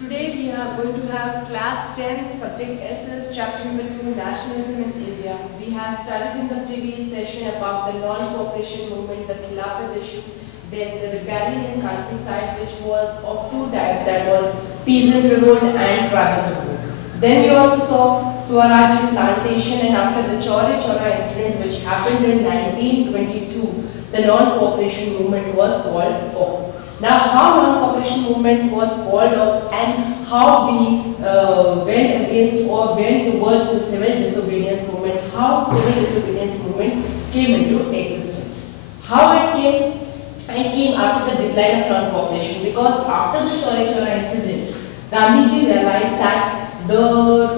Today we are going to have class 10 subject SS chapter number 2 nationalism in India. We have studied in the previous session about the non-cooperation movement, the Khilafat issue, then the rebellion in countryside which was of two types, that was peasant revolt and tribal revolt. Then we also saw Swaraj in plantation, and after the Chaure Chaura incident which happened in 1922, the non-cooperation movement was called off. Now, how non-cooperation movement was called off and how we went against or went towards the civil disobedience movement, how civil disobedience movement came into existence. How it came? It came after the decline of non-cooperation, because after the Chaure Chaura incident, Gandhiji realized that the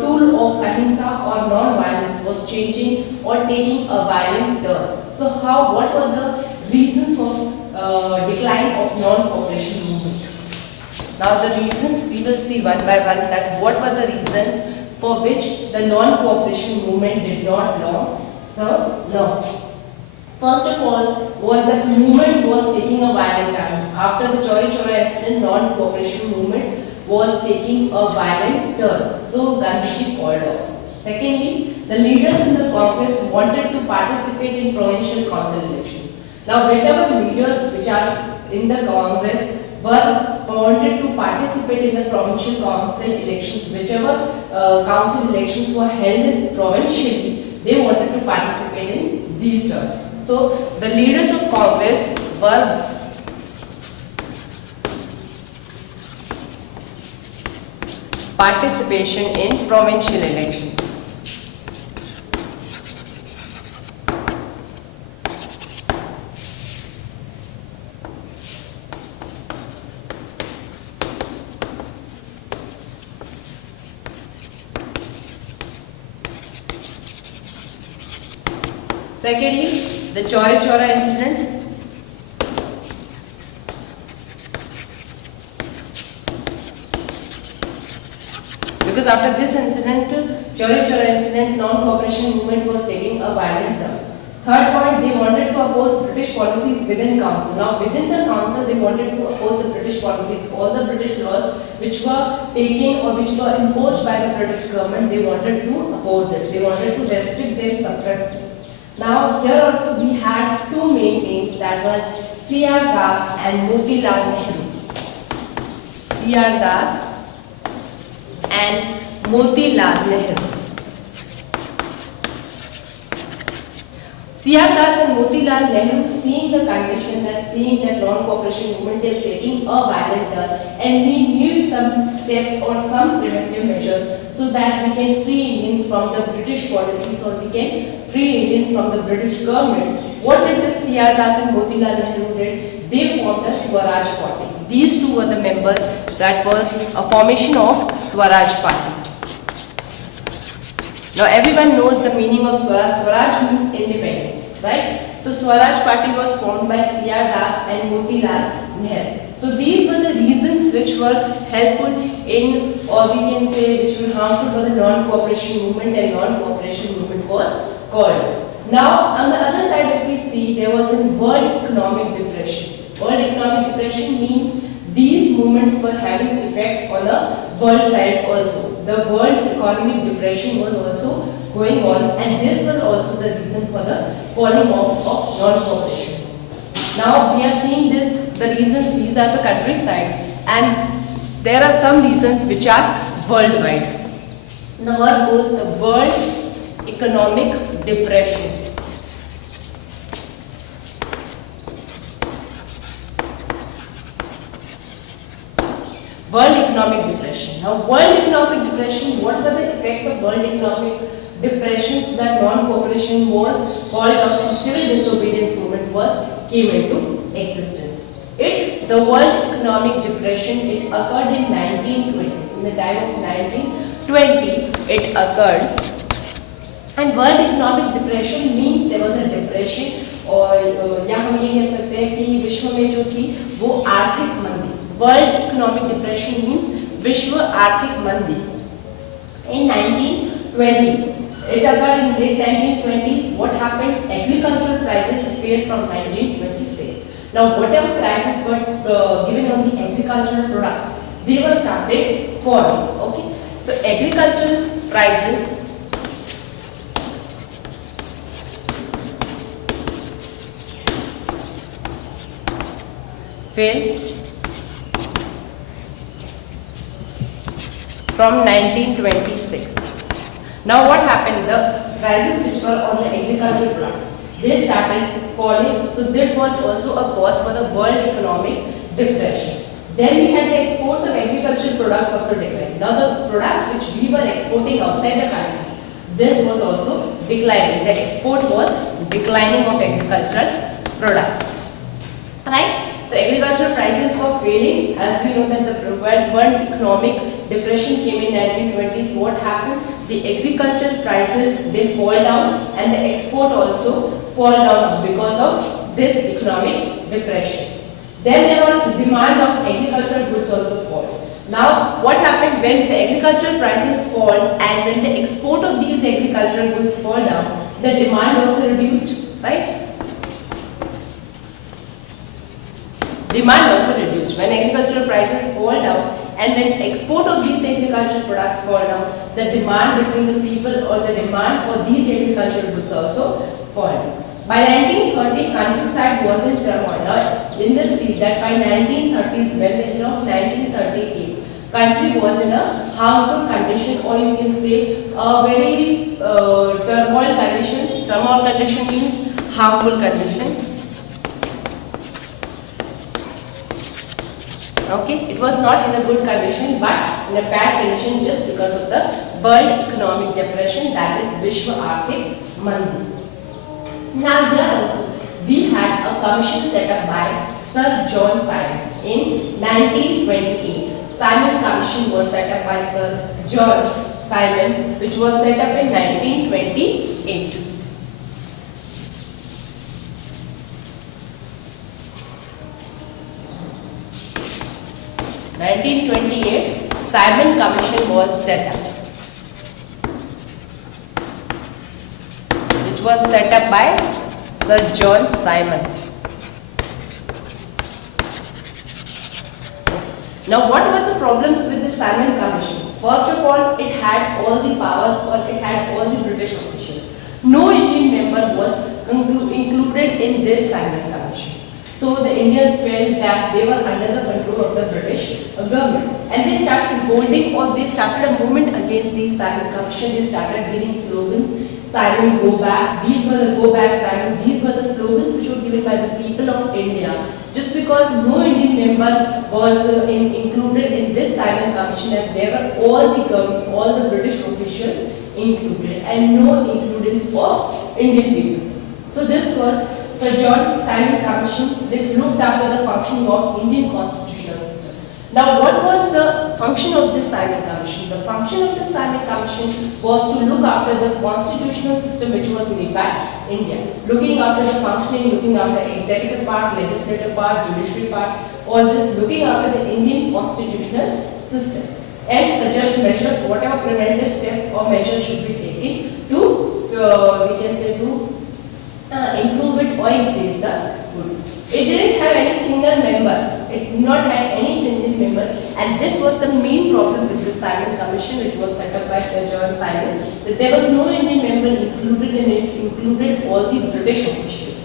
tool of ahimsa or non-violence was changing or taking a violent turn. So what were the reasons of decline of non-cooperation movement? Now the reasons we will see one by one, that what were the reasons for which the non-cooperation movement did not serve long. First of all was that the movement was taking a violent turn. After the Chaure Chaura incident, non-cooperation movement was taking a violent turn. So Gandhiji called off. Secondly, the leaders in the Congress wanted to participate in provincial council elections. Now, whatever leaders which are in the Congress wanted to participate in the provincial council elections, whichever council elections were held provincially, they wanted to participate in these terms. So, the leaders of Congress were participation in provincial elections. Secondly, the Chaure Chaura incident. Because after this incident, Chaure Chaura incident, non-cooperation movement was taking a violent turn. Third point, they wanted to oppose British policies within council. Now within the council, they wanted to oppose the British policies. All the British laws which were taken or which were imposed by the British government, they wanted to oppose it. They wanted to restrict them, suppress them. Now here also we had two main names, that was C.R. Das and Motilal Nehru. C.R. Das and Motilal Nehru. C.R. Das and Motilal Nehru, seeing the condition, that seeing that non-cooperation movement is taking a violent turn and we need some steps or some preventive measures so that we can free Indians from the British policies, or we can free Indians from the British government. What did this C.R. Das and Motilal Nehru did? They formed a Swaraj Party. These two were the members. That was a formation of Swaraj Party. Now everyone knows the meaning of Swaraj. Swaraj means independence, right? So Swaraj Party was formed by C.R. Das and Motilal Nehru. So these were the reasons which were helpful in, or we can say which were harmful for the non-cooperation movement, and non-cooperation movement was called. Now on the other side, if we see, there was a world economic depression. World economic depression means these movements were having effect on the world side also. The world economic depression was also going on, and this was also the reason for the falling off of non-cooperation. Now we are seeing this, the reasons, these are the countryside, and there are some reasons which are worldwide. The word goes the world economic depression. World economic depression. Now, world economic depression, what were the effects of world economic depression? So that non-cooperation was called off and civil disobedience movement came into existence. The world economic depression, it occurred in 1920s. In the time of 1920, it occurred. And world economic depression means there was a depression, और या हम ये कह सकते हैं कि विश्व में जो थी वो आर्थिक मंदी. World economic depression means विश्व आर्थिक मंदी. In 1920s, it occurred in late 1920s. What happened? Agricultural prices fell from 1926. Now, whatever prices were given on the agricultural products, they were started falling. Okay, so agricultural prices fell from 1926. Now what happened? The prices which were on the agricultural products, they started falling. So that was also a cause for the world economic depression. Then we had the exports of agricultural products also declined. Now the products which we were exporting outside the country, this was also declining. The export was declining of agricultural products. Right? So agricultural prices were failing. As we know that the world economic depression came in 1920s. What happened? The agricultural prices, they fall down, and the export also fall down because of this economic depression. Then there was demand of agricultural goods also fall. Now what happened when the agricultural prices fall and when the export of these agricultural goods fall down, the demand also reduced, right? Demand also reduced. When agricultural prices fall down and when export of these agricultural products fall down, the demand between the people or the demand for these agricultural goods also fall down. By 1930, countryside was in turmoil. Now, in this speech that by 1930s, when the year of 1938, country was in a harmful condition, or you can say a very turmoil condition. Turmoil condition means harmful condition. Okay, it was not in a good condition but in a bad condition just because of the world economic depression, that is Vishwa Arthik Mandi. Now here also we had a commission set up by Sir John Simon in 1928. Simon Commission was set up by Sir George Simon, which was set up in 1928. In 1928, Simon Commission was set up, which was set up by Sir John Simon. Now, what were the problems with the Simon Commission? First of all, it had all the powers, or it had all the British officials. No Indian member was included in this Simon Commission. So the Indians felt that they were under the control of the British government, and they started holding, or they started a movement against the Simon Commission. They started giving slogans, Simon go back. These were the go back Simon. These were the slogans which were given by the people of India. Just because no Indian member was included in this Simon Commission, and there were all the British officials included, and no inclusions of Indian people. So this was Sir John Simon Commission that looked after the functioning of Indian constitutional system. Now, what was the function of this Simon Commission? The function of the Simon Commission was to look after the constitutional system which was made by India, looking after the functioning, looking after executive part, legislative part, judiciary part, all this, looking after the Indian constitutional system, and suggest measures, whatever preventive steps or measures should be taken to, we can say, to improve it or increase the good. It didn't have any single member. It did not have any single member, and this was the main problem with the Simon Commission, which was set up by Sir John Simon, that there was no Indian member included in it, included all the British officials.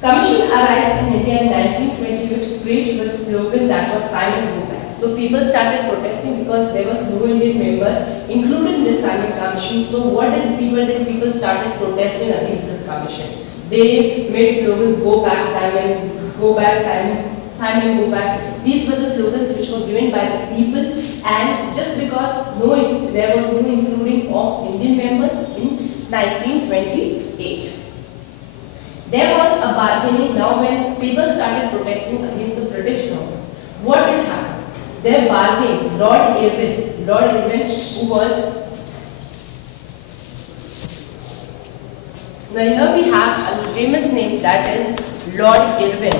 Commission arrived in India in 1920 with preached with slogan that was Simon go back. So people started protesting because there was no Indian member included in this Simon Commission. So what did people do? People started protesting against this commission. They made slogans, go back Simon, go back Simon, Simon go back. These were the slogans which were given by the people, and just because there was no including of Indian members in 1928. There was a bargaining. Now when people started protesting against the British government, what did happen? They bargained. Lord Irwin, who was, now here we have a famous name, that is Lord Irwin.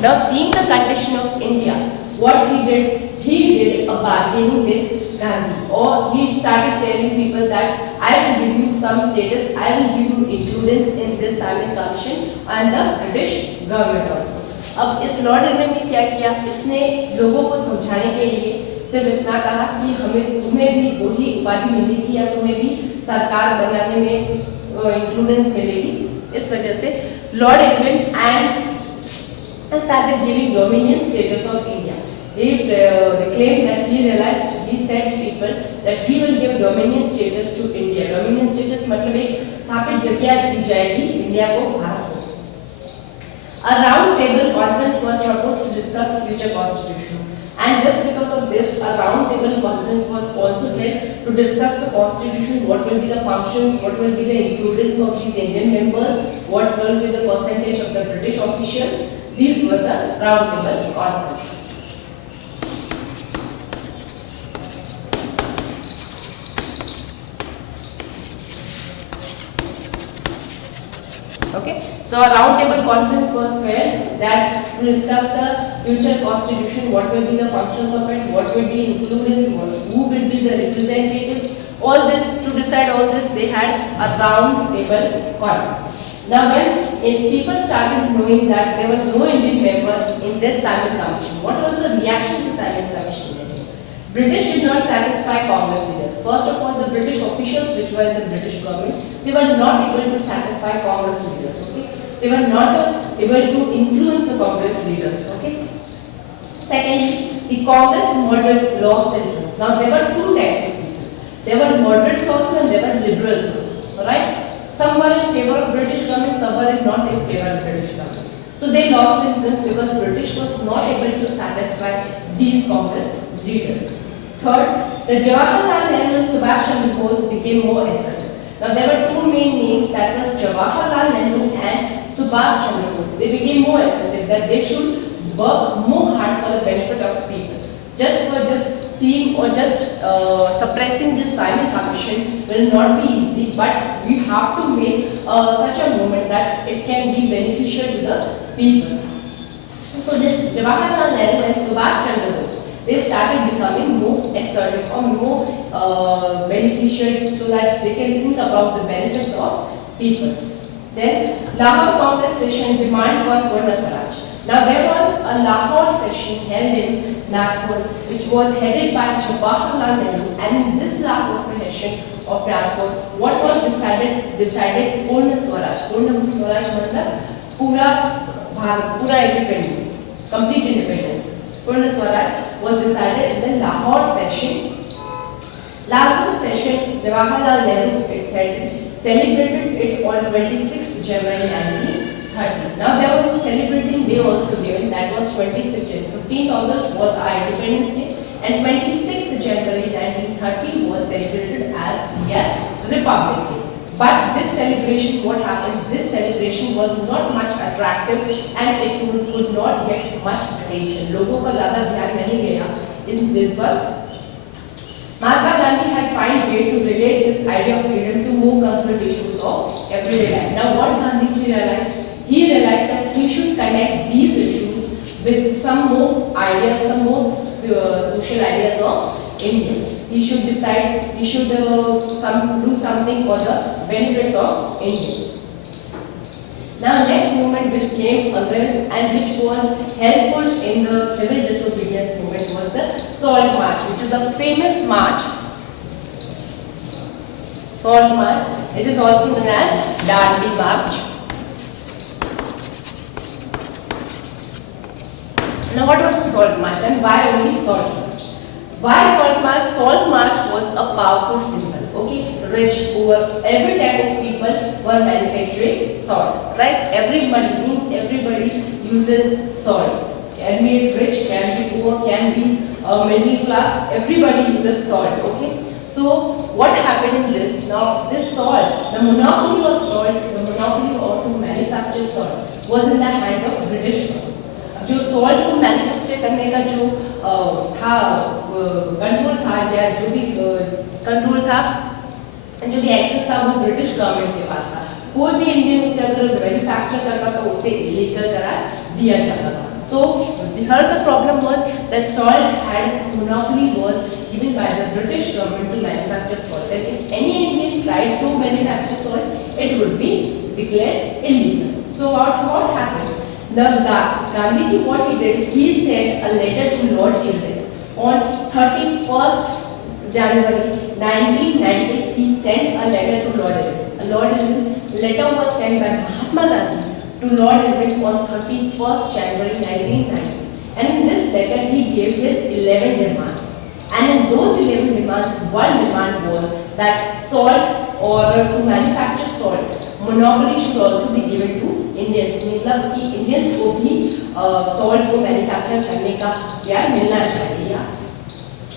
Now seeing the condition of India, what he did a bargaining with Gandhi, or he started telling people that I will give you some status, I will give you inclusions in this Simon Commission and the British government also. अब इस Lord Irwin ने क्या किया, इसने लोगों को समझाने के लिए सिर्फ इतना कहा कि तुम्हें भी वही उपाधि मिलेगी या तुम्हें भी सरकार बनाने में इंफ्लुएंस मिलेगी। इस वजह से Lord Irwin and started giving dominion status of India. They claimed that he said people that he will give dominion status to India. Dominion status मतलब एक स्थापित जगह दी जाएगी इंडिया को, भारत को। A round table conference was proposed to discuss future constitution, and just because of this, a round table conference was also held to discuss the constitution. What will be the functions? What will be the inclusions of these Indian members? What will be the percentage of the British officials? These were the round table conference. Okay, so a round table conference was held that to discuss the future constitution, what will be the functions of it, what will be inclusions, who will be the representatives, all this, to decide all this, they had a round table conference. Now when people started knowing that there was no Indian member in this Simon Commission, what was the reaction to Simon Commission? British did not satisfy Congress leaders. First of all, the British officials which were in the British government, they were not able to satisfy Congress leaders. Okay, they were not able to influence the Congress leaders. Okay. Secondly, the Congress moderates laws and rules. Now there were two types of people. There were moderates also and there were liberals also. Alright. Some were in favor of British government, some were not in favor of British government. So they lost interest because British was not able to satisfy these Congress leaders. Third, the Jawaharlal Nehru and Subhash Chandra Bose became more assertive. Now there were two main names, that was Jawaharlal Nehru and Subhash Chandra Bose. They became more assertive that they should work more hard for the benefit of people. Just seeing or just suppressing this Simon Commission will not be easy, but we have to make such a movement that it can be beneficial to the people. So this Jawaharlal Nehru and Subhash Chandra Bose, they started becoming more assertive or more beneficial so that they can think about the benefits of people. Then Lahore Congress session demand for Purna Swaraj. Now there was a Lahore session held in Nagpur which was headed by Jawaharlal Nehru, and in this Lahore session of Nagpur, what was decided Purna Swaraj. Purna Swaraj मतलब पूरा भारत, पूरा independence, complete independence. Purna Swaraj was decided in the Lahore session. Lahore session, Jawaharlal Nehru celebrated it on 26th January 1930. Now there was a celebrating day also given, that was 26th January. 15th August was our Independence Day, and 26th January 1930 was celebrated as India's Republic Day. But this celebration, what happened? This celebration was not much attractive and it could not get much attention. लोगों का ज़्यादा ध्यान नहीं गया इस दिन पर. Mahatma Gandhi had found way to relate this idea of freedom to more concrete issues of everyday life. Now what Gandhiji realized? He realized that he should connect these issues with some more ideas, some more social ideas of Indians. He should decide, he should do something for the benefits of Indians. Now next movement which came against and which was helpful in the civil disobedience movement was the Salt March, which is a famous march. Salt March. It is also known as Dandi March. Now what was the Salt March and why only Salt March? Why Salt March? Salt March was a powerful symbol. Okay, rich, poor, every type of people were manufacturing salt. Right? Everybody means everybody uses salt. Can be rich, can be poor, can be middle class. Everybody uses salt. Okay. So what happened in this? Now this salt, the monopoly of salt, the monopoly of to manufacture salt was in the hand of British government. जो salt को manufacture करने का जो था control था या जो भी कंट्रोल था जो भी एक्सेस था वो ब्रिटिश गवर्नमेंट के पास था. कोई भी इंडियन उससे अगर मैन्युफैक्चर करता तो उसे इलीगल करार दिया जाता था. So here the problem was that salt had monopoly was given by the British government to manufacture salt. And if any Indian tried to manufacture salt, it would be declared illegal. So what happened? Gandhiji, what he did, he sent a letter to Lord Irwin on 31st January 1990. He sent a letter to Lord Irwin. Lord Irwin letter was sent by Mahatma Gandhi to Lord Irwin on 31st January 1990. And in this letter, he gave his 11 demands. And in those 11 demands, one demand was that salt or to manufacture salt, monopoly should also be given to Indians. मतलब कि Indians को भी salt को manufacture करने का या मिलना चाहिए या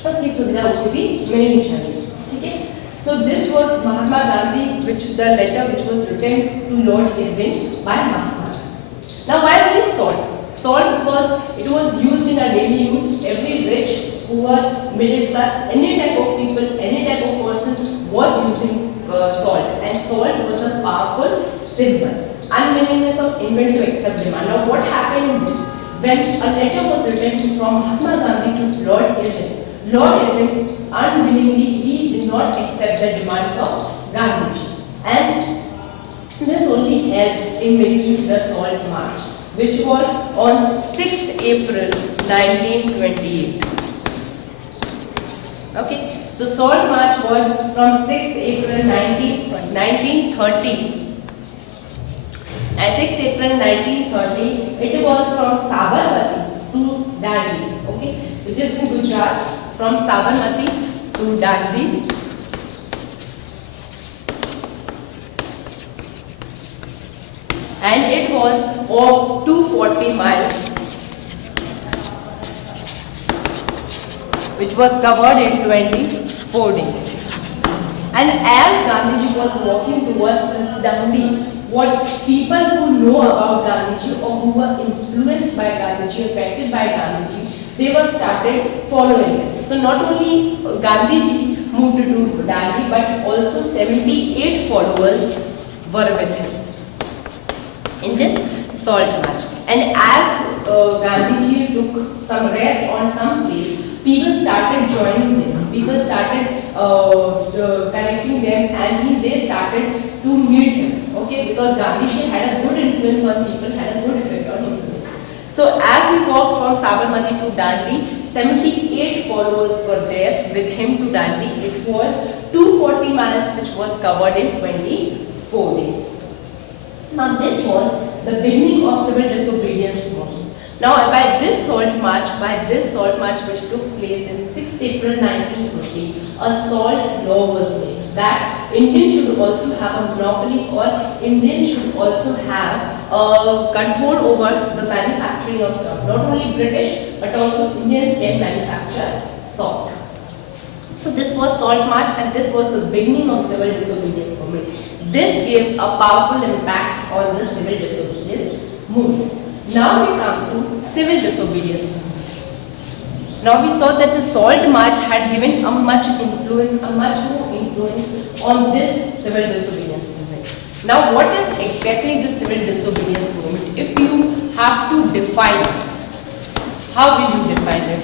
की सुविधा उसे भी मिलनी चाहिए, ठीक है? So this was Mahatma Gandhi, the letter which was written to Lord Irwin by Mahatma. Now why only salt? Salt because it was used in a daily use. Every rich, poor, middle class, any type of people, any type of person was using salt, and salt was a powerful symbol. Unwillingness of Indian to accept demand. Now what happened in this? When a letter was written from Mahatma Gandhi to Lord Irwin, Lord Irwin unwillingly he did not accept the demands of Gandhiji, and this only helped in making the Salt March, which was on 6th April 1928. Okay, so Salt March was from 6th April 1930. And 6th April 1930, it was from Sabarmati to Dandi, okay, which is in Gujarat, from Sabarmati to Dandi. And it was of 240 miles, which was covered in 24 days. And as Gandhiji was walking towards this Dandi, what people who know about Gandhiji or who were influenced by Gandhiji, affected by Gandhiji, they were started following him. So not only Gandhiji moved to Dandi, but also 78 followers were with him in this Salt March. And as Gandhiji took some rest on some place, people started joining them. People started connecting them, and they started to meet him. Okay, because Gandhiji had a good influence on people, had a good effect on him. So as he walked from Sabarmati to Dandi, 78 followers were there with him to Dandi. It was 240 miles, which was covered in 24 days. Now this was the beginning of civil disobedience movement. Now by this Salt March which took place in 6th April 1920, a salt law was made that Indian should also have a monopoly, or Indian should also have control over the manufacturing of salt. Not only British, but also Indians can manufacture salt. So this was Salt March, and this was the beginning of civil disobedience movement. This gave a powerful impact on the civil disobedience movement. Now we come to civil disobedience movement. Now we saw that the Salt March had given a much more influence on this civil disobedience movement. Now what is exactly the civil disobedience movement? If you have to define it, how will you define it?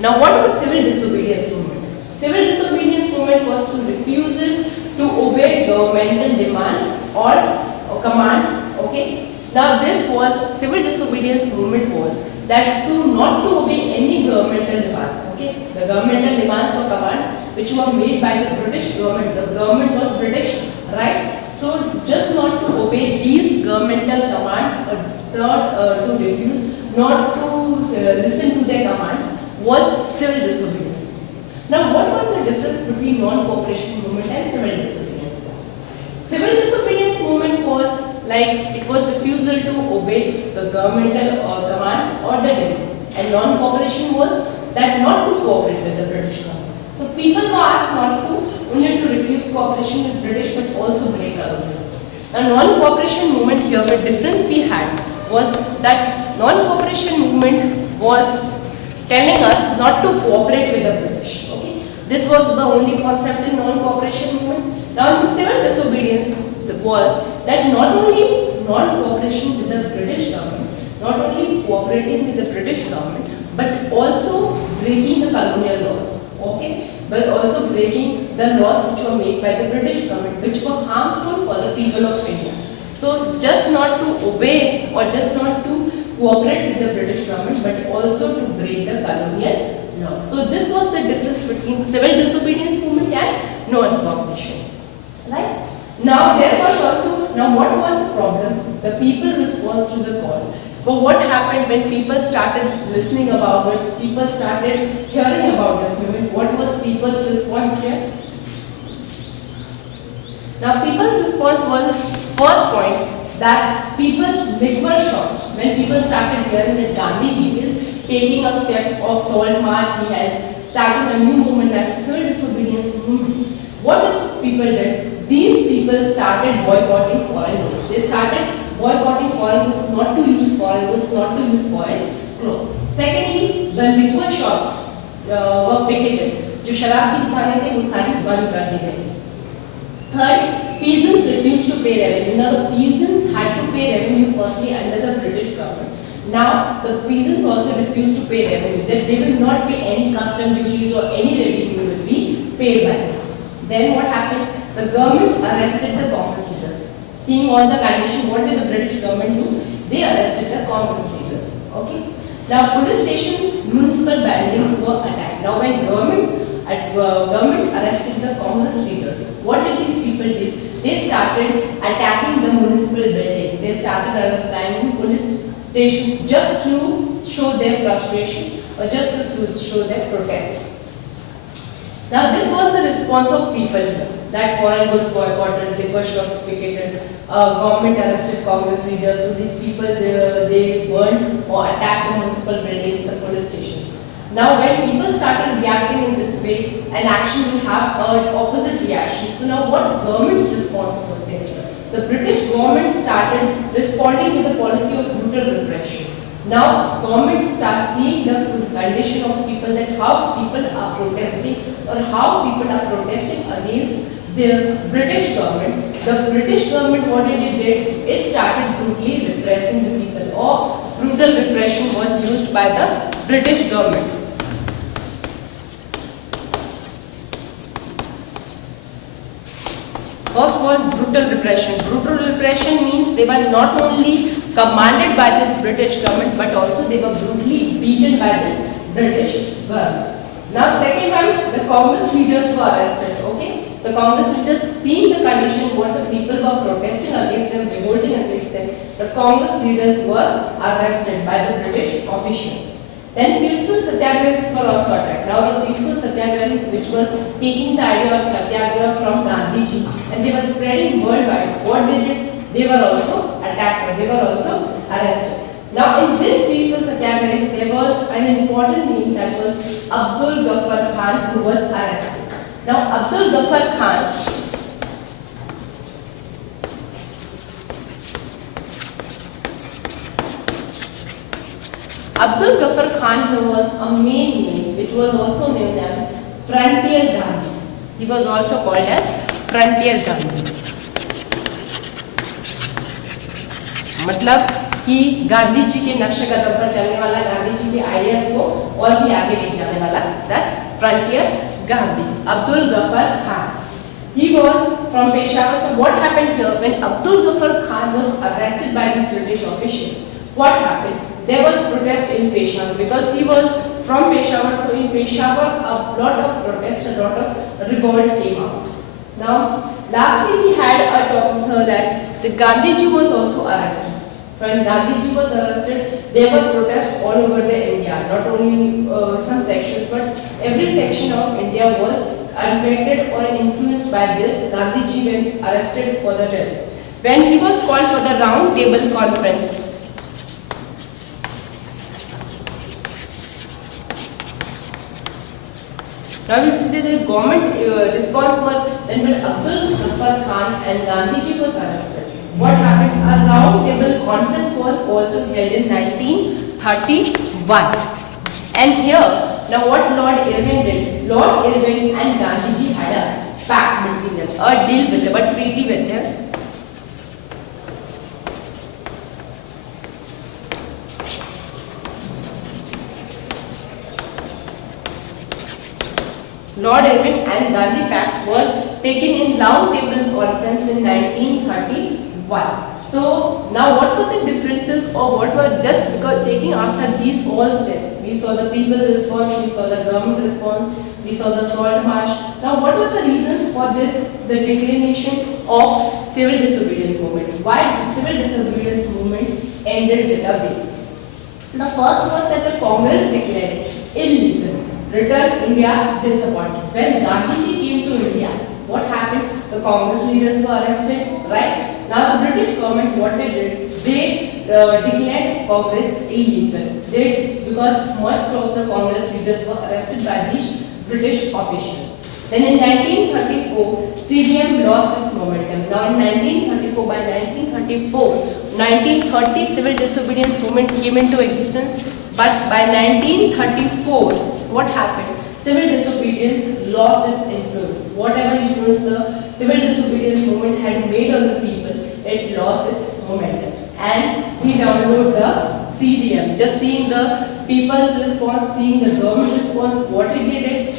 Now what was civil disobedience movement? Civil disobedience movement was to refusal to obey governmental demands or commands. Okay. Now this was civil disobedience movement was that to not to obey any governmental demands. Okay. The governmental demands or commands which were made by the British government. The government was British, right? So just not to obey these governmental commands, or not to refuse, not to listen to their commands, was civil disobedience. Now what was the difference between non-cooperation movement and civil disobedience movement? Civil disobedience movement was like it was refusal to obey the governmental commands or the demands, and non-cooperation was that not to cooperate with the British government. So people were asked not to only to refuse cooperation with British, but also break our own. Now non-cooperation movement here, the difference we had was that non-cooperation movement was telling us not to cooperate with the British. Okay, this was the only concept in non-cooperation movement. Now in civil disobedience was that not only non-cooperation with the British government, not only cooperating with the British government, but also breaking the colonial laws. Okay, but also breaking the laws which were made by the British government, which were harmful for the people of India. So just not to obey or just not to cooperate with the British government, but also to break the colonial laws. So this was the difference between civil disobedience movement and non-cooperation. Right? Now there was also, now what was the problem? The people response to the call. But what happened when people started listening about it, people started hearing about this movement, what was people's response here? Now people's response was, first point, that people's liquor shops, when people started hearing that Gandhiji is taking a step of salt march, he has started a new movement, that is civil disobedience movement. What did people did? These people started boycotting foreign goods. They started boycotting foreign goods, not to use foreign goods, not to use foreign clothes. Secondly, the liquor shops were picketed. जो शराब की दुकानें थे वो सारी बंद कर दी गई. Third, peasants refused to pay revenue. Now the peasants had to pay revenue firstly under the British government. Now the peasants also refused to pay revenue. That they will not pay any custom duties or any revenue will be paid by them. Then what happened? The government arrested the Congress leaders. Seeing all the condition, what did the British government do? They arrested the Congress leaders. Okay. Now police stations, municipal buildings were attacked. Now when government arrested the Congress leaders, what did these people do? They started attacking the municipal buildings. They started attacking police stations just to show their frustration or just to show their protest. Now this was the response of people here. That foreign goods boycotted, liquor shops picketed, government arrested Congress leaders. So these people, they burned or attacked the municipal buildings, the police stations. Now when people started reacting in this way, an action will have an opposite reaction. So now what government's response was there? The British government started responding with a policy of brutal repression. Now government starts seeing the condition of people, that how people are protesting or how people are protesting against the British government. The British government, what it did, it started brutally repressing the people, or brutal repression was used by the British government. First was brutal repression. Brutal repression means they were not only commanded by this British government, but also they were brutally beaten by this British government. Now second one, the Congress leaders were arrested. Okay, the Congress leaders, seeing the condition what the people were protesting against them, revolting against them, the Congress leaders were arrested by the British officials. Then peaceful satyagrahis were also attacked. Now the peaceful satyagrahis which were taking the idea of satyagraha from Gandhiji and they were spreading worldwide, what they did? They were also attacked, they were also arrested. Now in this peaceful satyagrahis there was an important name, that was Abdul Ghaffar Khan, who was arrested. Now Abdul Ghaffar Khan, Abdul Ghaffar Khan was a main name which was also named as Frontier Gandhi. He was also called as Frontier Gandhi. मतलब कि गांधी जी के नक्शे कदम पर चलने वाला, गांधी जी के ideas को और भी आगे ले जाने वाला, that's Frontier Gandhi. Abdul Ghaffar Khan. He was from Peshawar. So what happened here when Abdul Ghaffar Khan was arrested by the British officials? What happened? There was protest in Peshawar because he was from Peshawar. So in Peshawar, a lot of protest, a lot of revolt came out. Now, lastly, we had a talk here that the Gandhiji was also arrested. When Gandhiji was arrested, there were protests all over the India. Not only some sections, but every section of India was affected or influenced by this. Gandhiji when arrested for the death. When he was called for the round table conference, now we see that the government response was then when Abdul Ghaffar Khan and Gandhiji was arrested. What happened? A round table conference was also held in 1931. And here, now what Lord Irwin did? Lord Irwin and Gandhiji had a pact between them, a deal with them, a treaty with them. Lord Irwin and Gandhi Pact was taken in Round Table Conference in 1931. So now what were the differences, or what were, just because taking after these all steps, we saw the people response, we saw the government response, we saw the salt march. Now what were the reasons for this, the declination of civil disobedience movement? Why the civil disobedience movement ended with a way? The first was that the Congress declared illegal. Returned India disappointed. When Gandhiji came to India, what happened? The Congress leaders were arrested, right? Now the British government, what they did, they declared Congress illegal. Because most of the Congress leaders were arrested by these British officials. Then in 1934, CDM lost its momentum. Now in 1934, by 1930 civil disobedience movement came into existence. But by 1934, what happened? Civil disobedience lost its influence. Whatever influence the civil disobedience movement had made on the people, it lost its momentum. And we download the CDM. Just seeing the people's response, seeing the government response, what it did,